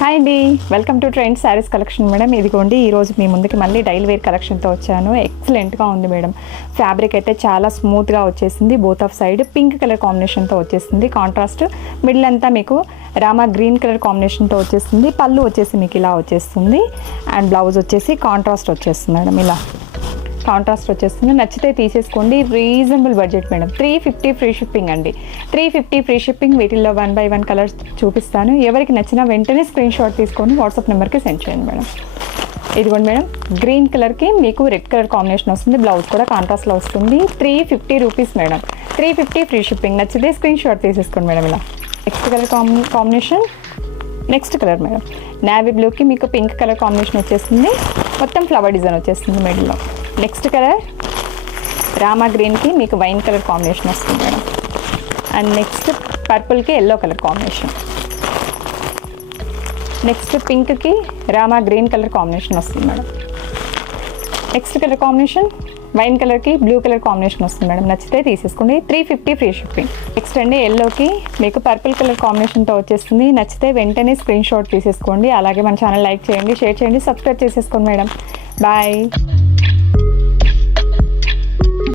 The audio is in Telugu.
హాయ్ అండి, welcome to trend saris collection madam. ఇదిగోండి ఈరోజు మీ ముందుకి మళ్ళీ డైలీ వేర్ కలెక్షన్తో వచ్చాను. ఎక్సలెంట్గా ఉంది మేడం. ఫ్యాబ్రిక్ అయితే చాలా స్మూత్గా వచ్చేసింది. Both of side pink colour కాంబినేషన్తో వచ్చేసింది. కాంట్రాస్ట్ మిడిల్ అంతా మీకు రామా గ్రీన్ కలర్ కాంబినేషన్తో వచ్చేసింది. పళ్ళు వచ్చేసి మీకు ఇలా వచ్చేస్తుంది. అండ్ బ్లౌజ్ వచ్చేసి కాంట్రాస్ట్ వచ్చేస్తుంది మేడం. ఇలా కాంట్రాస్ట్ వచ్చేస్తుంది. నచ్చితే తీసేసుకోండి. Reasonable budget madam. 350 free shipping అండి. 350 ఫ్రీ షిప్పింగ్. వీటిల్లో 1 by 1 కలర్స్ చూపిస్తాను. ఎవరికి నచ్చినా వెంటనే స్క్రీన్ షాట్ తీసుకొని వాట్సాప్ నెంబర్కి సెండ్ చేయండి మేడం. ఇదిగోండి మేడం, గ్రీన్ కలర్కి మీకు రెడ్ కలర్ కాంబినేషన్ వస్తుంది. బ్లౌజ్ కూడా కాంట్రాస్ట్లో వస్తుంది. 350 రూపీస్ మేడం. 350 free shipping. నచ్చితే స్క్రీన్ షాట్ తీసేసుకోండి మేడం. ఇలా next colour combination, next colour madam navy బ్లూకి మీకు పింక్ కలర్ కాంబినేషన్ వచ్చేస్తుంది. మొత్తం ఫ్లవర్ డిజైన్ వచ్చేస్తుంది మిడిల్లో. నెక్స్ట్ కలర్ రామా గ్రీన్కి మీకు వైన్ కలర్ కాంబినేషన్ వస్తుంది మేడం. అండ్ నెక్స్ట్ పర్పుల్కి ఎల్లో కలర్ కాంబినేషన్. నెక్స్ట్ పింక్కి రామా గ్రీన్ కలర్ కాంబినేషన్ వస్తుంది madam. Next colour combination wine కలర్కి బ్లూ కలర్ కాంబినేషన్ వస్తుంది మేడం. నచ్చితే తీసేసుకోండి. 350 ఫ్రీ షిప్పింగ్. నెక్స్ట్ అండి ఎల్లోకి మీకు పర్పుల్ కలర్ కాంబినేషన్తో వచ్చేస్తుంది. నచ్చితే వెంటనే స్క్రీన్ షాట్ తీసేసుకోండి. అలాగే మన ఛానల్ లైక్ చేయండి, షేర్ చేయండి, సబ్స్క్రైబ్ చేసేసుకోండి మేడం. బాయ్.